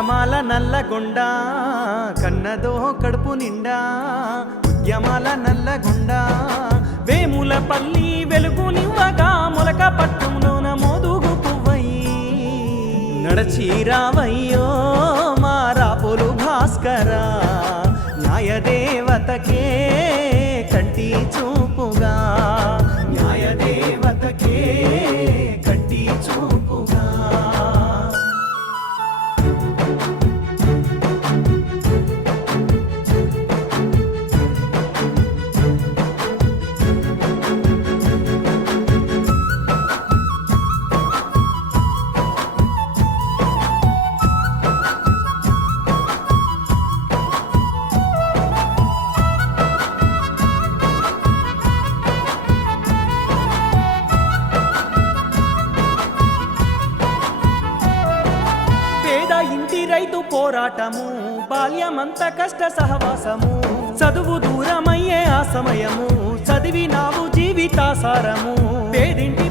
ఉద్యమాల నల్లగొండ కన్నదో కడుపు నిండా ఉద్యమాల నల్లగొండ వేములపల్లి వెలుగునివ్వగా మొలక పట్టంలోన మోదుగు పువ్వయి నడచిరావయ్యో మా రాపులు భాస్కరా న్యాయదేవతకే కంటి చూపుగా న్యాయదేవతకే కంటి చూపుగా ఇంటి రైతు పోరాటము బాల్యమంత కష్ట సహవాసము చదువు దూరమయ్యే ఆ సమయము చదివినావు జీవితాసారము పేదింటి